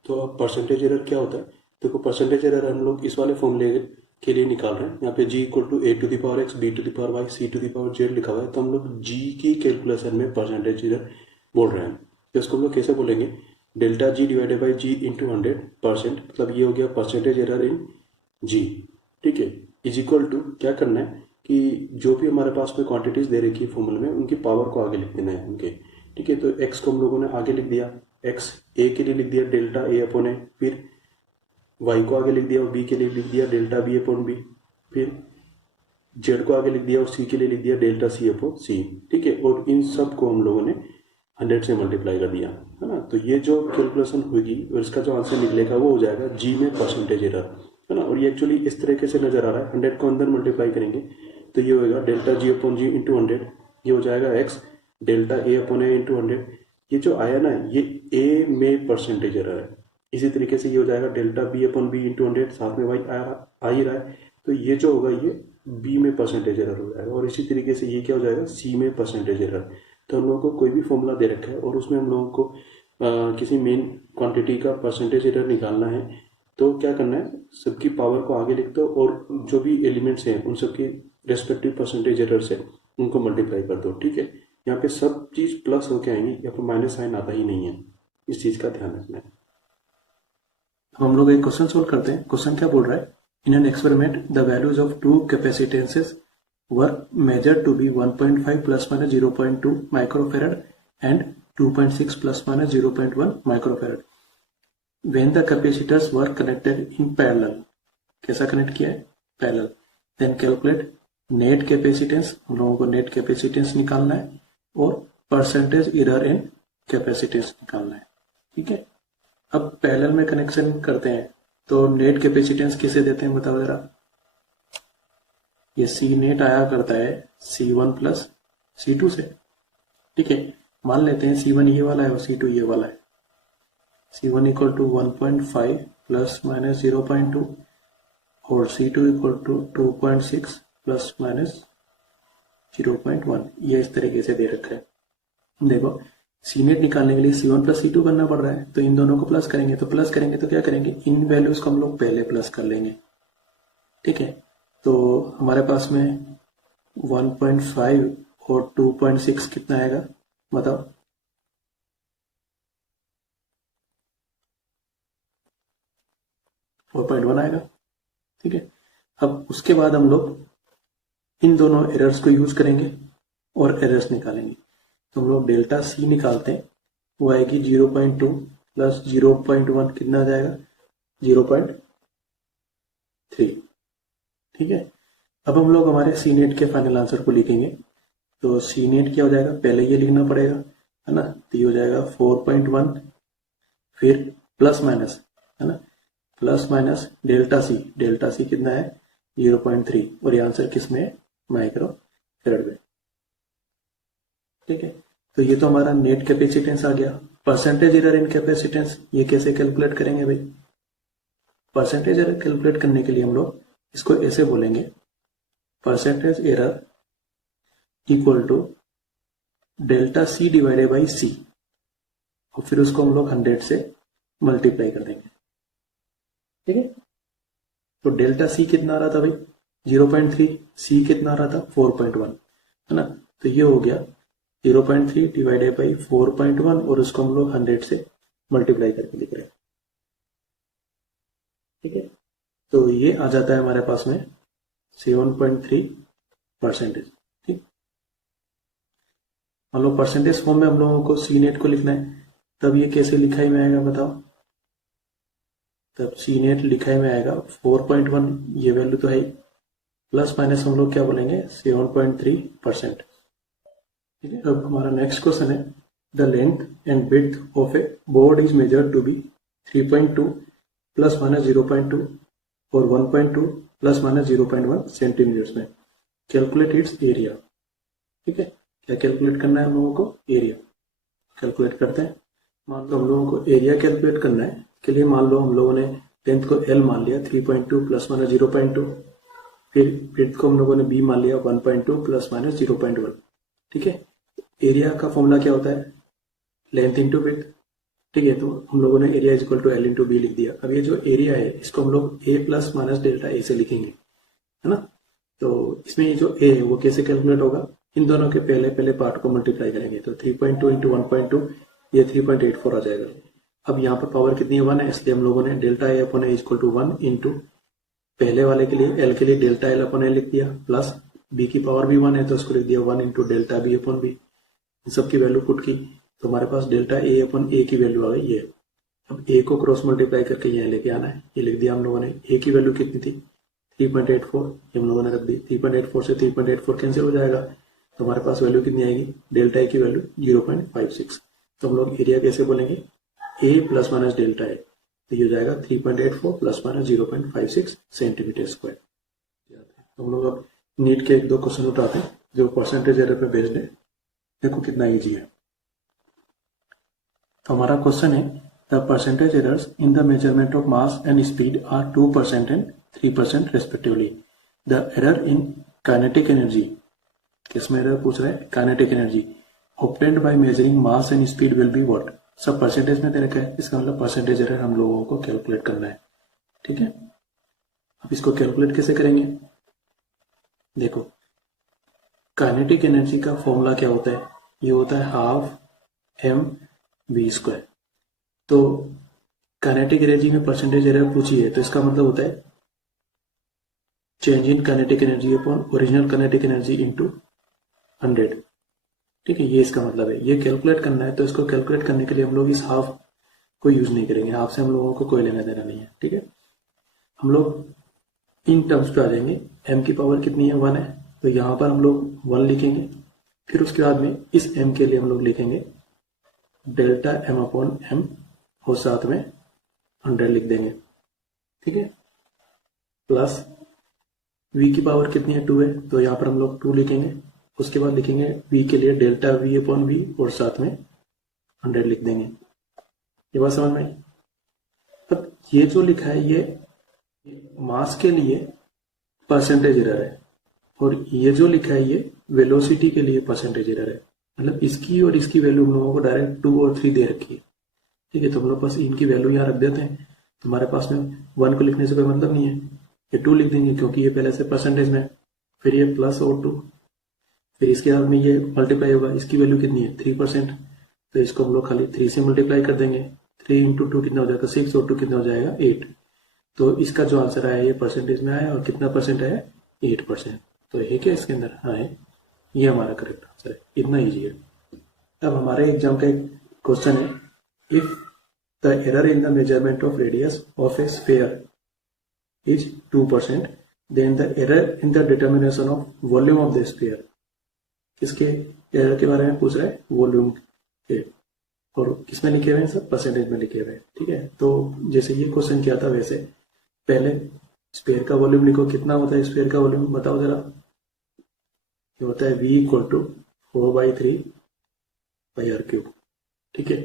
तो अब परसेंटेज एरर क्या होता है, देखो परसेंटेज एरर हम लोग इस वाले फॉर्मूले के लिए निकाल रहे हैं। यहाँ पे G equal to A to the power X B to the power Y C to the power Z लिखा हुआ है, तो हम लोग जी की कैलकुलेशन में परसेंटेज एरर बोल रहे हैं। तो इसको हम लोग कैसे बोलेंगे, delta G divided by G into 100%, मतलब ये हो गया परसेंटेज एरर इन जी। ठीक है, इज इक्वल टू क्या करना है कि जो भी हमारे पास में क्वांटिटीज दे रखी है फॉर्मूले में उनकी पावर को आगे लिख देना है उनके। ठीक है, तो एक्स को हम लोगों ने आगे लिख दिया, एक्स ए के लिए लिख दिया डेल्टा ए अपॉन ए, फिर वाई को आगे लिख दिया और बी के लिए लिख दिया डेल्टा बी अपॉन बी, फिर जेड को आगे लिख दिया और सी के लिए लिख दिया डेल्टा सी अपॉन सी, ठीक है। और इन सब को हम लोगों ने 100 से मल्टीप्लाई कर दिया, है ना। तो ये जो कैलकुलेशन होगी और इसका जो आंसर निकलेगा वो हो जाएगा जी में परसेंटेज एरर, है ना। और ये एक्चुअली इस तरीके से नजर आ रहा है, 100 को अंदर मल्टीप्लाई करेंगे तो ये होगा डेल्टा जी अपॉन जी इंटू 100, ये हो जाएगा x delta A upon A into 100। ये जो आया ना ये ए में परसेंटेज एरर है। इसी तरीके से ये हो जाएगा delta B upon B into 100, साथ में वाई आ ही रहा है, तो ये जो होगा ये बी में परसेंटेज एरर हो जाएगा। और इसी तरीके से ये क्या हो जाएगा सी में परसेंटेज एरर। तो हम लोगों को कोई भी फॉर्मूला दे रखा है और उसमें हम लोगों को किसी मेन क्वांटिटी का परसेंटेज एरर निकालना है, तो क्या करना है, सबकी पावर को आगे लिख दो और जो भी एलिमेंट्स हैं उन सबकी रेस्पेक्टिव परसेंटेज एरर से उनको मल्टीप्लाई कर दो, ठीक है। यहाँ पे सब चीज प्लस होके आएंगी, यहाँ पे माइनस साइन आता ही नहीं है, इस चीज का ध्यान रखना है। हम लोग एक क्वेश्चन सोल्व करते हैं। क्वेश्चन क्या बोल रहा है, in an experiment the values of two capacitances were measured to be 1.5 plus minus 0.2 microfarad and 2.6 plus minus 0.1 microfarad when the capacitors were connected in parallel। कैसा कनेक्ट किया है, parallel. Then calculate net capacitance, हम लोगों को नेट कैपेसिटेंस निकालना है और परसेंटेज एरर इन कैपेसिटेंस निकालना है, ठीक है। अब पैरेलल में कनेक्शन करते हैं तो नेट कैपेसिटेंस किसे देते हैं बताओ जरा। ये सी नेट आया करता है C1 प्लस C2 से, ठीक है। मान लेते हैं C1 ये वाला है और C2 ये वाला है। C1 equal to 1.5 plus minus 0.2 और C2 equal to 2.6 plus minus 0.1, ये इस तरीके से दे रखा है। देखो सी नेट निकालने के लिए C1 प्लस C2 करना पड़ रहा है, तो इन दोनों को प्लस करेंगे, तो प्लस करेंगे तो क्या करेंगे, इन वैल्यूज को हम लोग पहले प्लस कर लेंगे, ठीक है। तो हमारे पास में 1.5 और 2.6 कितना आएगा बताओ। फोर 4.1 आएगा, ठीक है। अब उसके बाद हम लोग इन दोनों एरर्स को यूज करेंगे और एरर्स निकालेंगे। तो हम लोग डेल्टा सी निकालते हैं, वो आएगी 0.2 प्लस 0.1 कितना आ जाएगा 0.3, ठीक है। अब हम लोग हमारे सी नेट के फाइनल आंसर को लिखेंगे। तो सी नेट क्या हो जाएगा, पहले ये लिखना पड़ेगा, है ना। तो ये हो जाएगा 4.1 फिर प्लस माइनस, है ना, प्लस माइनस डेल्टा सी कितना है 0.3 और ये आंसर किस में है माइक्रो फैराड में, ठीक है। तो ये तो हमारा नेट कैपेसिटेंस आ गया। परसेंटेज एरर इन कैपेसिटेंस ये कैसे कैलकुलेट करेंगे भाई। परसेंटेज एरर कैलकुलेट करने के लिए हम लोग इसको ऐसे बोलेंगे, percentage error equal to delta C divided by C, और फिर उसको हम लोग 100 से मल्टीप्लाई कर देंगे, ठीक है। तो डेल्टा सी कितना आ रहा था भाई 0.3, सी कितना आ रहा था 4.1, है ना। तो ये हो गया 0.3 डिवाइडेड बाई 4.1 और उसको हम लोग 100 से मल्टीप्लाई करके लिख रहे हैं, ठीक है। तो ये आ जाता है हमारे पास में 7.3%, ठीक। मान लो परसेंटेज फॉर्म में हम लोगों को सी नेट को लिखना है, तब ये कैसे लिखाई में आएगा बताओ। तब सी नेट लिखाई में आएगा 4.1, ये वैल्यू तो है ही, प्लस माइनस हम लोग क्या बोलेंगे 7.3%, ठीक है। अब हमारा नेक्स्ट क्वेश्चन है, the length and width of a board is measured to be 3.2 plus minus 0.2 और 1.2 प्लस माइनस 0.1 सेंटीमीटर्स में, कैलकुलेट इट्स एरिया, ठीक है। क्या कैलकुलेट करना है हम लोगों को, एरिया कैलकुलेट करते हैं। मान लो हम लोगों को एरिया कैलकुलेट करना है, के लिए मान लो हम लोगों ने लेंथ को L मान लिया 3.2 प्लस माइनस 0.2, फिर विड्थ को हम लोगों ने B मान लिया 1.2 प्लस माइनस 0.1, ठीक है। एरिया का फॉर्मूला क्या होता है, लेंथ इंटू विड्थ, ठीक है। तो हम लोगों ने area is equal to L into B लिख दिया। अब ये जो एरिया है इसको हम लोग A प्लस माइनस डेल्टा ए से लिखेंगे, है ना। तो इसमें ये जो A है वो कैसे कैलकुलेट होगा, इन दोनों के पहले पार्ट को मल्टीप्लाई करेंगे, तो 3.2 इंटू 1.2 ये 3.84 आ जाएगा। अब यहाँ पर पावर कितनी है 1 है, इसलिए हम लोगों ने delta A upon A equal to 1 into पहले वाले के लिए L के लिए डेल्टा L अपॉन ए लिख दिया, प्लस B की पावर भी 1 है तो उसको लिख दिया 1 into delta B upon B. इन सब की वैल्यू पुट की तो हमारे पास डेल्टा ए अपॉन ए की वैल्यू आ गई ये। अब ए को क्रॉस मल्टीप्लाई करके यहाँ लेके आना है, ये लिख दिया हम लोगों ने। ए की वैल्यू कितनी थी 3.84, ये हम लोगों ने रख दी। 3.84 से 3.84 कैंसिल हो जाएगा, तो हमारे पास वैल्यू कितनी आएगी, डेल्टा ए की वैल्यू 0.56। तो हम लोग एरिया कैसे बोलेंगे, ए प्लस माइनस डेल्टा ए, तो ये हो जाएगा 3.84 प्लस माइनस 0.56 सेंटीमीटर स्क्वायर। तो हम लोग अब नीट के 1-2 क्वेश्चन उठाते हैं जो परसेंटेज एरर पे बेस्ड है, देखो कितना इजी है। तो हमारा क्वेश्चन है the percentage errors in the measurement of mass and speed are 2% and 3% respectively. The error in kinetic energy, किसमें एरर पूछ रहा है, kinetic energy obtained by measuring mass and speed will be what. सब परसेंटेज में दे रखा है, इसका मतलब परसेंटेज एरर हम लोगों को कैलकुलेट करना है, ठीक है। अब इसको कैलकुलेट कैसे करेंगे, देखो काइनेटिक एनर्जी का फॉर्मूला क्या होता है, ये होता है हाफ mv²। तो काइनेटिक एनर्जी में परसेंटेज एरर पूछी है, तो इसका मतलब होता है change in kinetic energy upon original kinetic energy into 100, ठीक है, ये इसका मतलब है। ये कैलकुलेट करना है, तो इसको कैलकुलेट करने के लिए हम लोग इस हाफ को यूज नहीं करेंगे, हाफ से हम लोगों को कोई लेना देना नहीं है, ठीक है। हम लोग इन टर्म्स पे आ जाएंगे, m की पावर कितनी है 1 है, तो यहाँ पर हम लोग 1 लिखेंगे, फिर उसके बाद में इस m के लिए हम लोग लिखेंगे डेल्टा m अपॉन m और साथ में 100 लिख देंगे, ठीक है, प्लस v की पावर कितनी है 2 है, तो यहाँ पर हम लोग 2 लिखेंगे। उसके बाद लिखेंगे v के लिए डेल्टा v अपॉन v और साथ में 100 लिख देंगे। ये बात समझ में आई। अब ये जो लिखा है ये मास के लिए परसेंटेज एरर है, और ये जो लिखा है ये वेलोसिटी के लिए परसेंटेज एरर है। मतलब इसकी और इसकी वैल्यू हम लोगों को डायरेक्ट 2 और 3 दे रखी है, ठीक है। तो हम लोग बस इनकी वैल्यू यहाँ रख देते हैं, तो हमारे पास में 1 को लिखने से कोई मतलब नहीं है, ये 2 लिख देंगे क्योंकि ये पहले से परसेंटेज में, फिर ये प्लस और 2, फिर इसके बाद में ये मल्टीप्लाई होगा, इसकी वैल्यू कितनी है 3%, तो इसको हम लोग खाली 3 से मल्टीप्लाई कर देंगे। 3 इंटू 2 कितना हो जाएगा 6 और 2 कितना हो जाएगा 8। तो इसका जो आंसर आया ये परसेंटेज में आया, और कितना परसेंट आया 8%। तो है क्या इसके अंदर, हाँ है, ये हमारा करेक्ट आंसर है, इतना ईजी है। अब हमारे एग्जाम का एक क्वेश्चन है, if the error in the measurement of radius of a sphere is 2%, then the error in the determination of volume of the sphere. किसके एरर के बारे में पूछ रहा है, वॉल्यूम के, और किसमें लिखे हुए हैं सब, परसेंटेज में लिखे हुए हैं, ठीक है। तो जैसे ये क्वेश्चन किया था वैसे पहले स्फीयर का वॉल्यूम लिखो, कितना होता है स्फीयर का वॉल्यूम बताओ जरा, ये होता है v इक्वल टू 4/3πr³, ठीक है।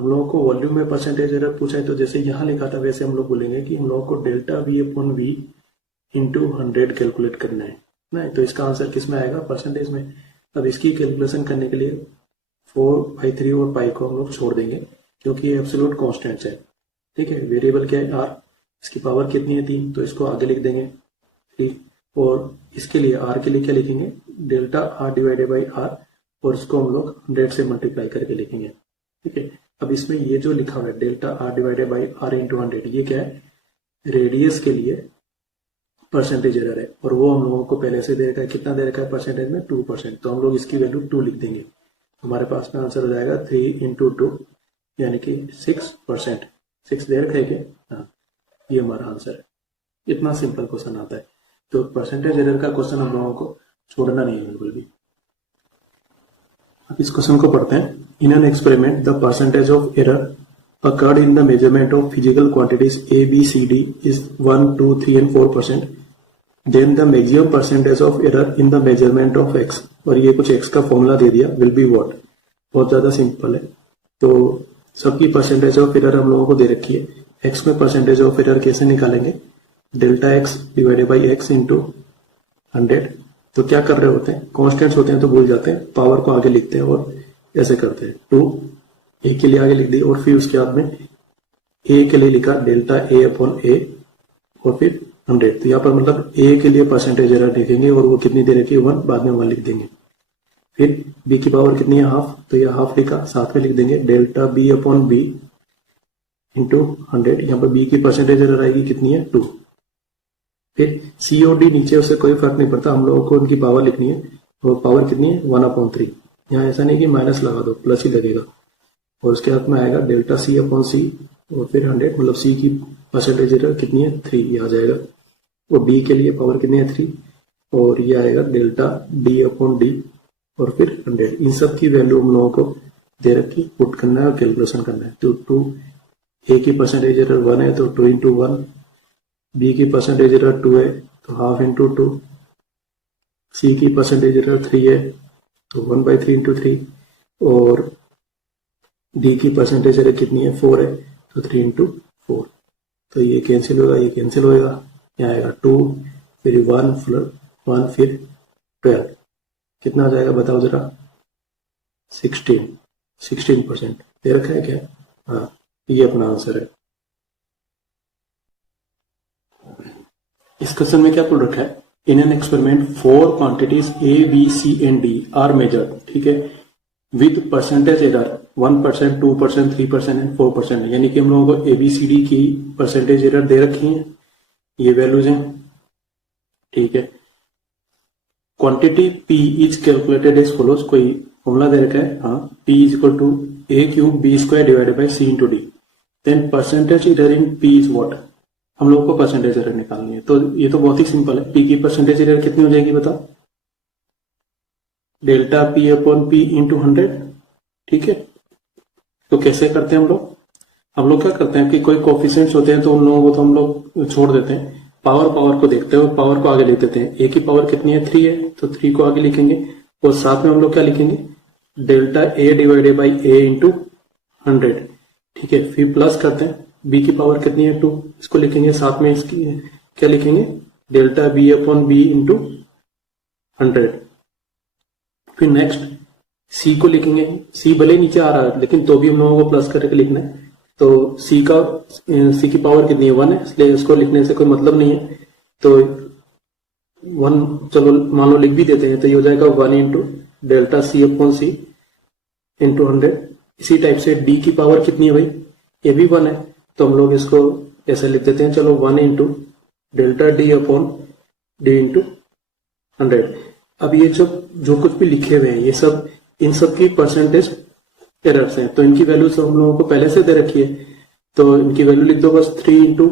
हम लोगों को वॉल्यूम में परसेंटेज एरर पूछा है, तो जैसे यहाँ लिखा था वैसे हम लोग बोलेंगे कि हम लोगों को delta v upon v into 100 calculate करना है ना, तो इसका आंसर किस में आएगा, परसेंटेज में। अब इसकी कैलकुलेशन करने के लिए 4/3 और पाई को हम लोग छोड़ देंगे, क्योंकि ये एब्सोल्यूट कॉन्स्टेंट्स है, ठीक है। वेरिएबल क्या है r, इसकी पावर कितनी है 3, तो इसको आगे लिख देंगे 3, और इसके लिए r के लिए क्या लिखेंगे, delta r divided by r, और इसको हम लोग 100 से मल्टीप्लाई करके लिखेंगे, ठीक है। अब इसमें ये जो लिखा हुआ है delta r divided by r into 100, ये क्या है, रेडियस के लिए परसेंटेज एरर है, और वो हम लोगों को पहले से दे रखा है, कितना दे रखा है परसेंटेज में 2%, तो हम लोग इसकी वैल्यू 2 लिख देंगे। हमारे पास में आंसर हो जाएगा 3 इंटू 2 यानी कि 6%। 6 दे रखा है क्या, हाँ, ये हमारा आंसर है। इतना सिंपल क्वेश्चन आता है, तो परसेंटेज एरर का क्वेश्चन हम लोगों को छोड़ना नहीं है बिल्कुल भी। अब इस क्वेश्चन को पढ़ते हैं। इन an experiment the percentage of error occurred in the measurement of physical quantities A, B, C, D is 1, 2, 3 and 4%. Then the maximum percentage of error in the measurement of x, और ये कुछ x का फॉर्मूला दे दिया, will be what। बहुत ज्यादा सिंपल है। तो सबकी परसेंटेज ऑफ एरर हम लोगों को दे रखी है। x में परसेंटेज ऑफ एरर कैसे निकालेंगे, delta x divided by x into 100। तो क्या कर रहे होते हैं, कॉन्स्टेंट्स होते हैं तो भूल जाते हैं, पावर को आगे लिखते हैं और ऐसे करते हैं। 2 ए के लिए आगे लिख दी, और फिर उसके बाद में ए के लिए लिखा डेल्टा ए अपॉन ए, और फिर 100। तो यहाँ पर मतलब ए के लिए परसेंटेज एरर लिखेंगे, और वो कितनी दे रखी है 1, बाद में 1 लिख देंगे। फिर बी की पावर कितनी है हाफ, तो यह हाफ लिखा, साथ में लिख देंगे delta B upon B into 100। यहाँ पर बी की परसेंटेज एरर आएगी कितनी है 2। फिर सी और डी नीचे, उससे कोई फर्क नहीं पड़ता, हम लोगों को उनकी पावर लिखनी है, और पावर कितनी है 1/3। यहाँ ऐसा नहीं कि माइनस लगा दो, प्लस ही लगेगा, और उसके हाथ में आएगा डेल्टा सी अपॉन सी और फिर 100 मतलब सी की परसेंटेज एरर कितनी है 3, ये आ जाएगा। और डी के लिए पावर कितनी है 3, और ये आएगा डेल्टा डी अपॉन डी और फिर 100। इन सब की वैल्यू हम लोगों को दे रखी, पुट करना है और कैलकुलेशन करना है। तो 2 ए की परसेंटेज एरर 1 है तो 2 इंटू 1, बी की परसेंटेज एरर 2 है तो हाफ इंटू 2, सी की परसेंटेज एरर 3 है तो 1/3 इंटू 3, और डी की परसेंटेज एरर कितनी है 4 है तो 3 इंटू 4। तो ये कैंसिल होगा, ये कैंसिल होएगा, यहाँ आएगा 2 फिर 1 फिर 12, कितना आ जाएगा बताओ जरा, 16% दे रखा है क्या? हाँ, ये अपना आंसर है। इस क्वेश्चन में क्या बोल रखा है, in an experiment 4 quantities A, B, C and D are measured, ठीक है, विद परसेंटेज एरर 1%, 2%, 3% एंड 4%। यानी कि हम लोगों को ABCD की परसेंटेज एरर दे रखी है, ये वैल्यूज हैं, ठीक है। Quantity P is calculated as follows, कोई फॉर्मूला दे रखा है, हाँ, P is equal to A³ B² divided by C into D. Then percentage error in P is what, हम लोग को परसेंटेज एरर निकालनी है। तो ये तो बहुत ही सिंपल है, P की परसेंटेज एरर कितनी हो जाएगी बताओ, delta P upon P into 100, ठीक है। तो कैसे करते हैं हम लोग क्या करते हैं कि कोई कोफिशिएंट्स होते हैं तो उन लोगों को तो हम लोग छोड़ देते हैं, पावर को देखते हैं और पावर को आगे लिख देते हैं। ए की पावर कितनी है 3 है तो 3 को आगे लिखेंगे, और साथ में हम लोग क्या लिखेंगे, delta A divided by A into 100, ठीक है। फिर प्लस करते हैं, बी की पावर कितनी है 2, इसको लिखेंगे, साथ में इसकी क्या लिखेंगे, delta B upon B into 100। फिर नेक्स्ट सी को लिखेंगे, सी भले नीचे आ रहा है लेकिन तो भी हम लोगों को प्लस करके लिखना है। तो सी की पावर कितनी है 1 है, इसलिए इसको लिखने से कोई मतलब नहीं है, तो 1 चलो मान लो लिख भी देते हैं, तो ये हो जाएगा 1 इंटू डेल्टा सी अपॉन सी इंटू 100। इसी टाइप से डी की पावर कितनी है भाई, ये भी 1 है, तो हम लोग इसको ऐसे लिख देते हैं, चलो 1 into delta D upon D into 100। अब ये जो कुछ भी लिखे हुए हैं ये सब, इन सब की परसेंटेज एरर्स हैं, तो इनकी वैल्यू हम लोगों को पहले से दे रखी है, तो इनकी वैल्यू लिख दो बस। 3 इंटू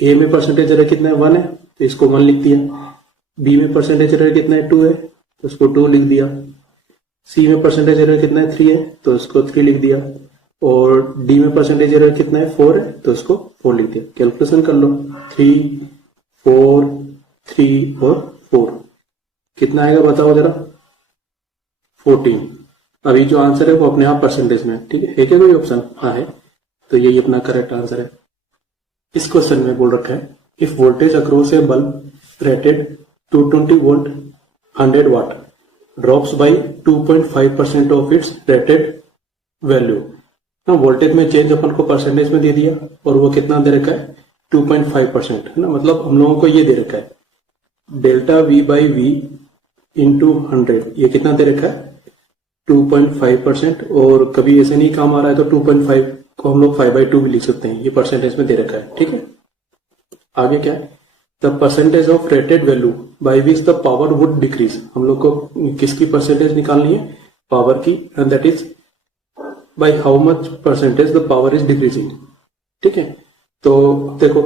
ए में परसेंटेज एरर कितना है 1 है तो इसको 1 लिख दिया, बी में परसेंटेज एरर कितना है 2 है तो इसको 2 लिख दिया, सी में परसेंटेज एरर कितना है 3 है तो इसको 3 लिख दिया, और डी में परसेंटेज एरर कितना है 4 है तो इसको 4 लिख दिया। कैलकुलेशन कर लो, 3 4 3 और 4 कितना आएगा बताओ जरा, 14। अभी जो आंसर है वो अपने आप परसेंटेज में, ठीक है क्या कोई ऑप्शन, हाँ है, तो यही अपना करेक्ट आंसर है। इस क्वेश्चन में बोल रखा है, if voltage across a bulb rated 220 volt 100 watt drops by 2.5% of its rated value. ना वोल्टेज में चेंज अपन को परसेंटेज में दे दिया, और वो कितना दे रखा है 2.5%, है ना। मतलब हम लोगों को ये दे रखा है delta V by V into 100, ये कितना दे रखा है 2.5%, और कभी ऐसे नहीं काम आ रहा है तो 2.5 को हम लोग 5/2 भी लिख सकते हैं, ये परसेंटेज में दे रखा है, ठीक है। आगे क्या है, the percentage of rated value by which the power would decrease, हम लोग को किसकी परसेंटेज निकालनी है, पावर की, and that is by how much percentage the power is decreasing, ठीक है। तो देखो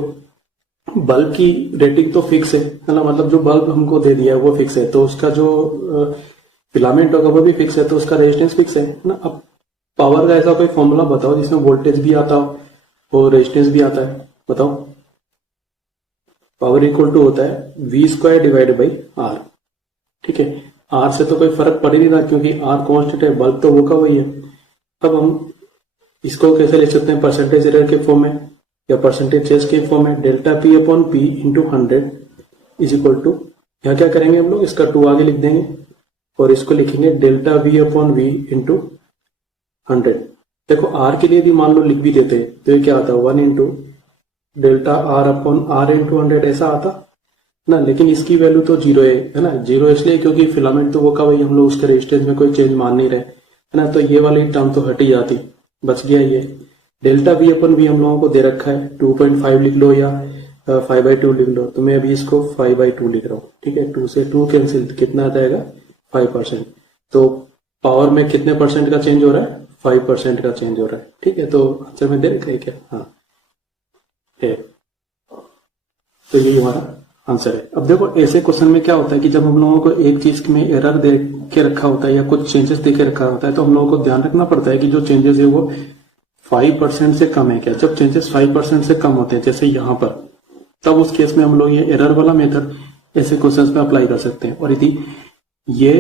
बल्ब की रेटिंग तो फिक्स है ना, मतलब जो बल्ब हमको दे दिया है वो फिक्स है, तो उसका जो फिलामेंट होगा वो भी फिक्स है, तो उसका रेजिस्टेंस फिक्स है ना। अब पावर का ऐसा कोई फॉर्मूला बताओ जिसमें वोल्टेज भी आता हो और रेजिस्टेंस भी आता है, बताओ। पावर इक्वल टू होता है V² डिवाइड बाई R, ठीक है। R से तो कोई फर्क पड़ ही नहीं रहा क्योंकि R कांस्टेंट है, बल्ब तो वो का वही है। अब हम इसको कैसे लिख सकते हैं, परसेंटेज एरर के फॉर्म में या परसेंटेज चेंज के फॉर्म में, delta P upon P into 100 is equal to, यहाँ क्या करेंगे हम लोग, इसका 2 आगे लिख देंगे और इसको लिखेंगे delta V upon V into 100। देखो R के लिए भी मान लो लिख भी देते हैं तो ये क्या आता है 1 into delta R upon R into 100 ऐसा आता ना, लेकिन इसकी वैल्यू तो 0 है ना। 0 इसलिए क्योंकि फिलामेंट तो वो का वही, हम लोग उसके रेजिस्टेंस में कोई चेंज मान नहीं रहे, है ना। तो ये वाली टर्म तो हट ही जाती, बच गया ये। डेल्टा V अपन भी हम लोगों को दे रखा है, 2.5 लिख लो या 5/2 लिख लो, तो मैं अभी इसको 5/2 लिख रहा हूँ, ठीक है। 2 से 2 कैंसिल, कितना आ जाएगा 5%। तो पावर में कितने परसेंट का चेंज हो रहा है 5% का चेंज हो रहा है। ठीक है, तो आंसर में दे रखा है क्या? हाँ है, तो यही हमारा आंसर है। अब देखो ऐसे क्वेश्चन में क्या होता है कि जब हम लोगों को एक चीज में एरर दे के रखा होता है या कुछ चेंजेस दे के रखा होता है, तो हम लोगों को ध्यान रखना पड़ता है कि जो चेंजेस है वो 5% से कम है क्या। जब चेंजेस 5% से कम होते हैं जैसे यहाँ पर, तब उस केस में हम लोग ये एरर वाला मेथड ऐसे क्वेश्चंस में अप्लाई कर सकते हैं। और यदि ये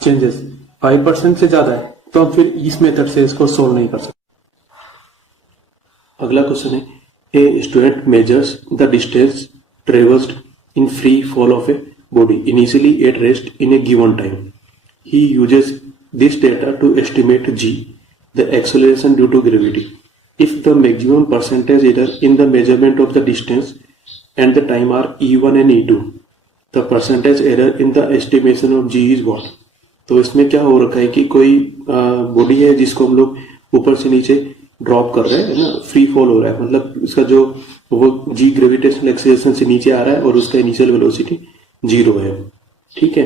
चेंजेस 5% से ज्यादा है तो हम फिर इस मेथड से इसको सोल्व नहीं कर सकते। अगला क्वेश्चन है, a student measures the distance traversed in free fall of a body initially at rest in a given time. He uses this data to estimate g, the acceleration due to gravity. If the maximum percentage error in the measurement of the distance and the time are e1 and e2, the percentage error in the estimation of g is what? तो इसमें क्या हो रखा है कि कोई बॉडी है जिसको हम लोग ऊपर से नीचे ड्रॉप कर रहे हैं ना, फ्री फॉल हो रहा है, मतलब इसका जो वो जी ग्रेविटेशनल एक्सेलरेशन से नीचे आ रहा है और उसका इनिशियल वेलोसिटी 0 है। ठीक है,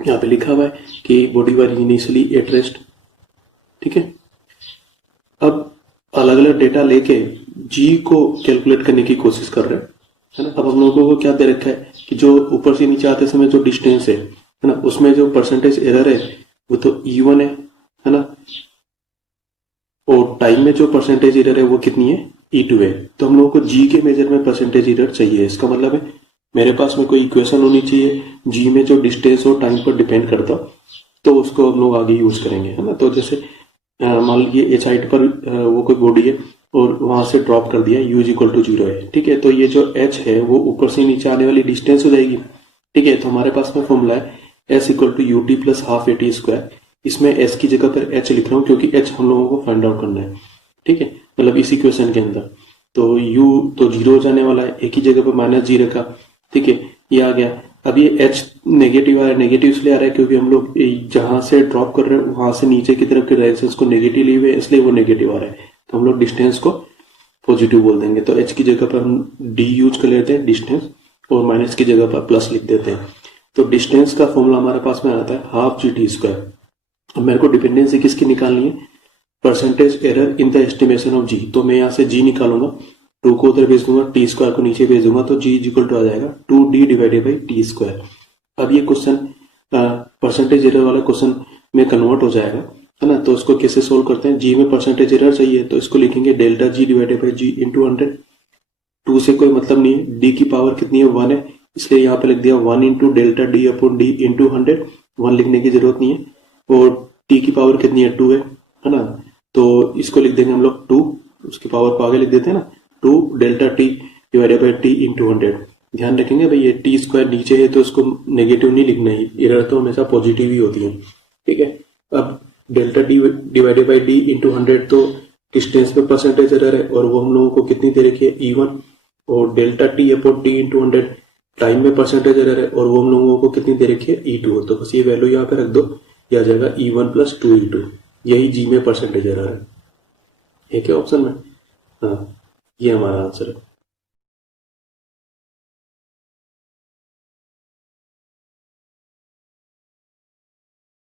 यहाँ पे लिखा हुआ है कि body were initially at rest. ठीक है, अब अलग अलग डेटा लेके जी को कैलकुलेट करने की कोशिश कर रहे हैं, है ना। अब हम लोगों को क्या दे रखा है कि जो ऊपर से नीचे आते समय जो डिस्टेंस है ना, उसमें जो परसेंटेज एरर है वो तो E1 है ना, और टाइम में जो परसेंटेज एरर है वो कितनी है, E2 है। तो हम लोगों को जी के मेजर में परसेंटेज एरर चाहिए। इसका मतलब है मेरे पास में कोई इक्वेशन होनी चाहिए जी में जो डिस्टेंस और टाइम पर डिपेंड करता, तो उसको हम लोग आगे यूज करेंगे, है ना। तो जैसे मान लीजिए एच हाइट पर वो कोई बॉडी है और वहां से ड्रॉप कर दिया, u = 0 है। ठीक है, तो ये जो h है वो ऊपर से नीचे आने वाली डिस्टेंस हो जाएगी। ठीक है, तो हमारे पास में फॉर्मूला है s = ut + ½ at²। इसमें s की जगह पर h लिख रहा हूँ क्योंकि h हम लोगों को फाइंड आउट करना है। ठीक है, मतलब इस इक्वेशन के अंदर तो u तो 0 हो जाने वाला है, एक ही जगह पर -g रखा। ठीक है, ये आ गया। अब ये h नेगेटिव आ रहा है, नेगेटिव इसलिए आ रहा है क्योंकि हम लोग जहां से ड्रॉप कर रहे हैं वहां से नीचे की तरफ के डायरेक्शन को नेगेटिव लिए हुए, इसलिए वो नेगेटिव आ रहा है। तो हम लोग डिस्टेंस को पॉजिटिव बोल देंगे। तो h की जगह पर हम d यूज कर लेते हैं डिस्टेंस, और माइनस की जगह पर प्लस लिख देते हैं। तो डिस्टेंस का फॉर्मूला हमारे पास में आता है ½ GT²। अब मेरे को डिपेंडेंसी किसकी निकालनी है, percentage error in the estimation of G. तो मैं यहाँ से जी निकालूंगा, 2 को उधर भेज दूंगा, t² को नीचे भेज दूंगा, तो g = आ जाएगा 2d/t²। अब ये क्वेश्चन परसेंटेज एरर वाला क्वेश्चन में कन्वर्ट हो जाएगा, है ना। तो उसको कैसे सोल्व करते हैं, जी में परसेंटेज एरर चाहिए तो इसको लिखेंगे ΔG/g × 100। 2 से कोई मतलब नहीं है, d की पावर कितनी है, 1 है, इसलिए यहाँ पे लिख दिया 1 × ΔD/d × 100। 1 लिखने की जरूरत नहीं है, और t की पावर कितनी है, 2 है ना। तो इसको लिख देंगे हम लोग 2, उसकी पावर को आगे लिख देते हैं ना, 2 ΔT/t × 100। ध्यान रखेंगे भाई ये t² नीचे है तो उसको नेगेटिव नहीं लिखना है, एरर तो हमेशा पॉजिटिव ही होती है। ठीक है, अब ΔT/d × 100 तो डिस्टेंस में परसेंटेज एरर है और वो हम लोगों को कितनी दे रखी है, E1, और ΔT/t × 100 टाइम में परसेंटेज एरर है और वो हम लोगों को कितनी दे रखी है, E2। तो बस ये वैल्यू यहाँ पे रख दो, यह आ जाएगा E1 + 2E2। यही जी में परसेंटेज एरर है। एक है ऑप्शन में, हाँ, ये हमारा आंसर है।